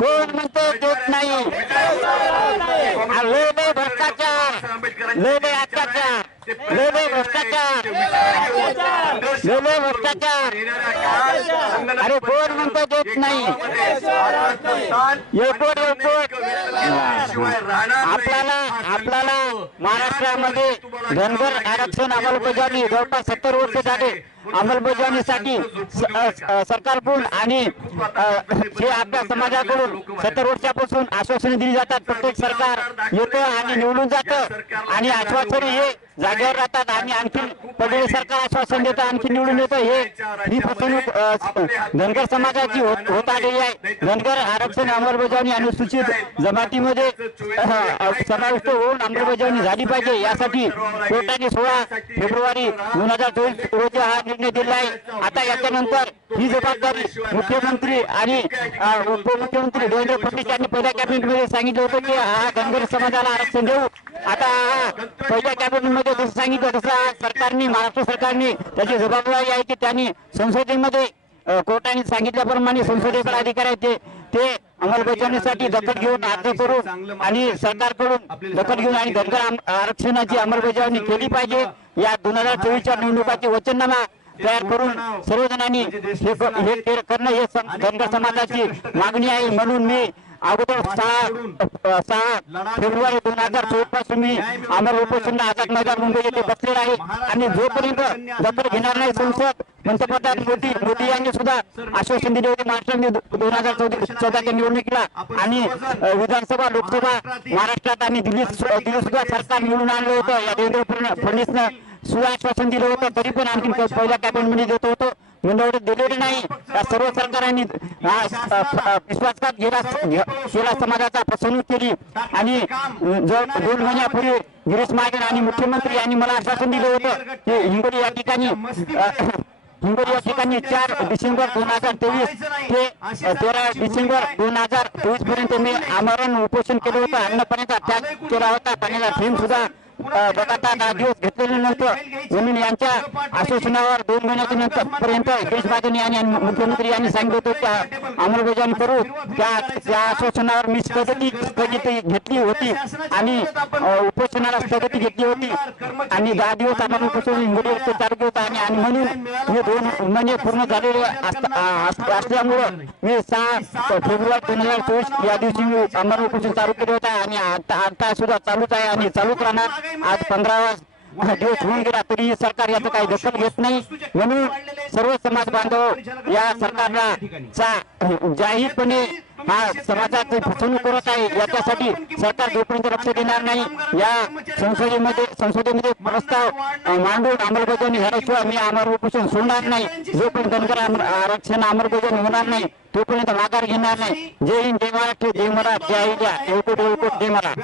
कोण देत नाही आ, भ्रष्टाचार लय अत्याचार लय भ्रष्टाचार लय भ्रष्टाचार अरे कोण म्हणतो देत नाही एकोट एकोट आपल्याला आपल्याला महाराष्ट्रामध्ये धनगर आरक्षण अंमलबजावणी जवळपास सत्तर वर्ष झाले. अंमलबजावणीसाठी सरकारकडून आणि हे आपल्या समाजाकडून सत्तर वर्षापासून आश्वासने दिली जातात प्रत्येक सरकार येतं आणि निवडून जातं आणि आश्वासने हे जागेवर राहतात आणि आणखी पडलेले सरकार आश्वासन देतं आणखी निवडून येतं. हे ही फसवणूक धनगर समाजाची होत आलेली आहे. धनगर आरक्षण अंमलबजावणी अनुसूचित जमातीमध्ये समाविष्ट होऊन अंमलबजावणी झाली पाहिजे. यासाठी कोर्टाने सोळा फेब्रुवारी दोन हजार चोवीस रोजी हा निर्णय दिलाय. आता याच्यानंतर ही जबाबदारी मुख्यमंत्री आणि उपमुख्यमंत्री देवेंद्र फडणवीस यांनी पहिल्या कॅबिनेटमध्ये सांगितलं होतं की हा धनगर समाजाला आरक्षण देऊ. आता पहिल्या कॅबिनेटमध्ये जसं सांगितलं तसं सरकारने महाराष्ट्र सरकारने त्याची जबाबदारी आहे की त्यांनी संसदेमध्ये कोर्टाने सांगितल्याप्रमाणे संसदेकडे अधिकार आहे ते ते अंमलबजावणीसाठी दखल घेऊन अर्ज करून आणि सरकारकडून दखल घेऊन आणि धनगर आरक्षणाची अंमलबजावणी केली पाहिजे. या दोन हजार चोवीसच्या निवडणुकाचे वचननामा तयार करून सर्वजणांनी हे क- हे करणं हे धनगर समाजाची मागणी आहे म्हणून मी अगोदर सहा सहा फेब्रुवारी दोन हजार चोवीसपासून मी अमर उपोषण आझाद मैदान मुंबई येथे बसलेला आहे. आणि जोपर्यंत दखल घेणार नाही संसद पंतप्रधान मोदी मोदी यांनी सुद्धा आश्वासन दिले होते. महाराष्ट्राने दोन हजार चौदाच्या निवडणुकीला आणि विधानसभा लोकसभा महाराष्ट्रात आणि दिल्ली दिल्ली सुद्धा सरकार निवडून आणलं होतं. या देवेंद्र फडण- फडणवीसनं सुआश्वासन दिलं होतं तरी पण आणखी पहिल्या कॅबिनेटमध्ये देत होतो. एवढं दिलेलं नाही. या सर्व सरकारांनी विश्वासघात गेला केला समाजाचा फसवणूक केली. आणि जर दोन महिन्यापूर्वी गिरीश महाजन आणि मुख्यमंत्री यांनी मला आश्वासन दिलं होतं की हिंगोली या ठिकाणी हिंगोली या ठिकाणी चार डिसेंबर दोन हजार तेवीस ते तेरा डिसेंबर दोन हजार तेवीस पर्यंत मी आमरण उपोषण केलं होतं. अन्नपाण्याचा त्याग केला होता. पाण्याचा थेंब सुद्धा दिवस घेतलेले नंतर म्हणून यांच्या आश्वासनावर दोन महिन्याच्या नंतर पर्यंत महाजन यांनी आणि मुख्यमंत्री यांनी सांगितलं होतं त्या अंमलबजावणी करू. त्या त्या आश्वासनावर मी स्थगिती स्थगिती घेतली होती आणि उपोषणाला स्थगिती घेतली होती आणि दहा दिवस आम्हाला उपोषण हिंगोली चालू होतं आणि आणि म्हणून हे दोन महिने पूर्ण झालेले असल्यामुळं मी सहा फेब्रुवारी दोन हजार चोवीस या दिवशी मी आम्हाला उपोषण चालू केलं होतं आणि आता आता सुद्धा चालूच आहे आणि चालूच राहणार आज पंधरा दिवस होऊन गेला तरी सरकार याचं काही दखल घेत नाही. म्हणून सर्व समाज बांधव या सरकारला जाहीरपणे हा समाजाची फसवणूक करत आहे. याच्यासाठी सरकार जोपर्यंत लक्ष देणार नाही या संसदेमध्ये संसदेमध्ये प्रस्ताव मांडून अंमलबजावणी झाल्याशिवाय मी आमर उपोषण सोडणार नाही. जोपर्यंत धनगर आरक्षण अंमलबजावणी होणार नाही तोपर्यंत माघार घेणार नाही. जय हिंद जय महाराष्ट्र जय मराठ जय हिंद जय कोट जय मराठ.